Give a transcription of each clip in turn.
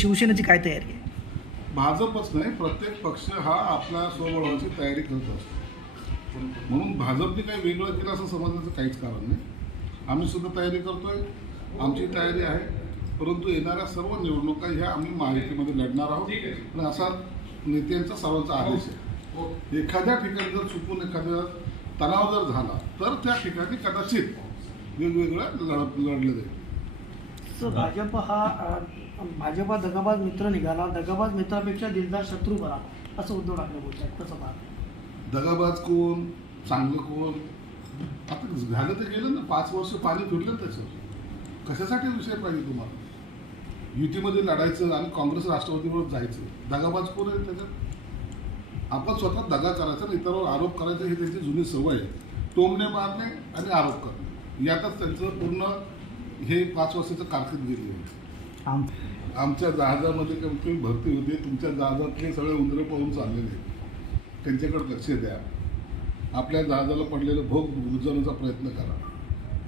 शिवसेनेची काय तयारी आहे? भाजपच नाही, प्रत्येक पक्ष हा आपल्या स्वबळाची तयारी करत असतो. म्हणून भाजपने काही वेगळं केलं असं समजण्याचं काहीच कारण नाही. आम्ही सुद्धा तयारी करतोय, आमची तयारी आहे. परंतु येणाऱ्या सर्व निवडणुका ह्या आम्ही महायुतीमध्ये लढणार आहोत आणि असा नेत्यांचा सर्वांचा आदेश आहे. एखाद्या ठिकाणी जर चुकून एखादा तणाव जर झाला तर त्या ठिकाणी कदाचित वेगवेगळं लढलं जाईल. भाजपा दगाबाज मित्र निघाला, दगाबाज मित्रापेक्षा दिलदार शत्रू बरा, असं उद्धव ठाकरे बोलतात. कसं पाहता? दगाबाज कोण, चांगलं कोण? आता झालं तर गेलं ना, 5 वर्ष पाणी फिरलं त्याचं. कशासाठी विषय पाहिजे तुम्हाला? युतीमध्ये लढायचं आणि काँग्रेस राष्ट्रवादीवर जायचं. दगाबाज कोण आहे त्याच्यात? आपण स्वतः दगा करायचा आणि इतरांवर आरोप करायचा, ही त्यांची जुनी सवय आहे. टोमणे मारणे आणि आरोप करणे यातच त्यांचं पूर्ण हे 5 वर्षाचं कारकीर्द गेली आहे. आमच्या जहाजामध्ये कमी भरती होते, तुमच्या जहाजातले सगळे उंदरे पळून चाललेले. त्यांच्याकडे लक्ष द्या. आपल्या जहाजाला पडलेलं भोग बुजवण्याचा प्रयत्न करा.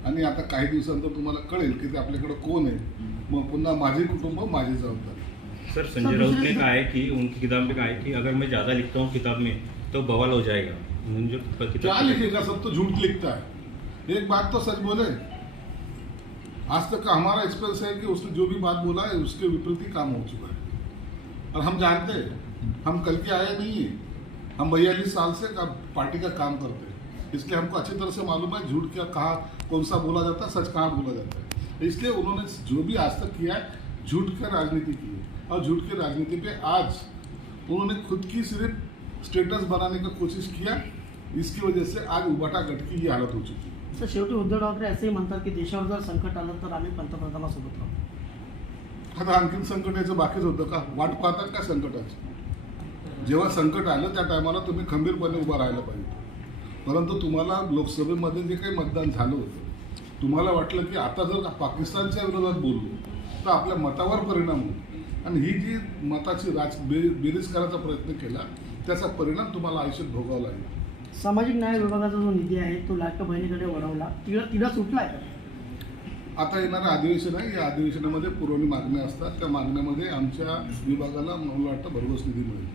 आणि आता काही दिवसांतर तुम्हाला कळेल की ते आपल्याकडे कोण आहे. मग पुन्हा माझे कुटुंब, माझी जबाबदारी. सर, संजय राउत ने कहा है कि उनकी किताब में कहा है कि अगर मैं ज़्यादा लिखता हूँ किताब में तो बवाल हो जाएगा. मुझे क्या लिखेगा? सब तो झूठ लिखता है. एक बात तो सच बोले. आज तक का हमारा एक्सपीरियंस है कि उसने जो भी बात बोला है उसके विपरीत ही काम हो चुका है. और हम जानते हैं, हम कल के आए नहीं है. हम 42 साल से पार्टी का काम करते हैं, इसलिए हमको अच्छी तरह से मालूम है झूठ क्या कहाँ कौन सा बोला जाता है, सच कहाँ बोला जाता है. इसलिए उन्होंने जो भी आज तक किया है झूठ की राजनीति की है. और झूठ की राजनीति पे आज उन्होंने खुद की सिर्फ स्टेटस बनाने का कोशिश किया. इसकी वजह से आज उबाटा गट की ये हालत हो चुकी है. सर, शेवटी उद्धव ठाकरे असेही म्हणतात की देशावर जर संकट आलं तर आम्ही पंतप्रधानासोबत राहू. आता आणखीन संकट याचं बाकीच होतं का? वाट पाहतात का संकटाची? जेव्हा संकट आलं त्या टायमाला तुम्ही खंबीरपणे उभं राहायला पाहिजे. परंतु तुम्हाला लोकसभेमध्ये जे काही मतदान झालं होतं, तुम्हाला वाटलं की आता जर पाकिस्तानच्या विरोधात बोललो तर आपल्या मतावर परिणाम होईल. आणि ही जी मताची बेरीज करायचा प्रयत्न केला त्याचा परिणाम तुम्हाला आयुष्यात भोगावा लागेल. सामाजिक न्याय विभागाचा जो निधी आहे तो लाडक्या बहिणीकडे वळवला, तिला सुटलाय का? आता येणारं अधिवेशन आहे, या अधिवेशनामध्ये पुरवणी मागण्या असतात. त्या मागण्यामध्ये आमच्या विभागाला मला वाटतं भरघोस निधी मिळेल.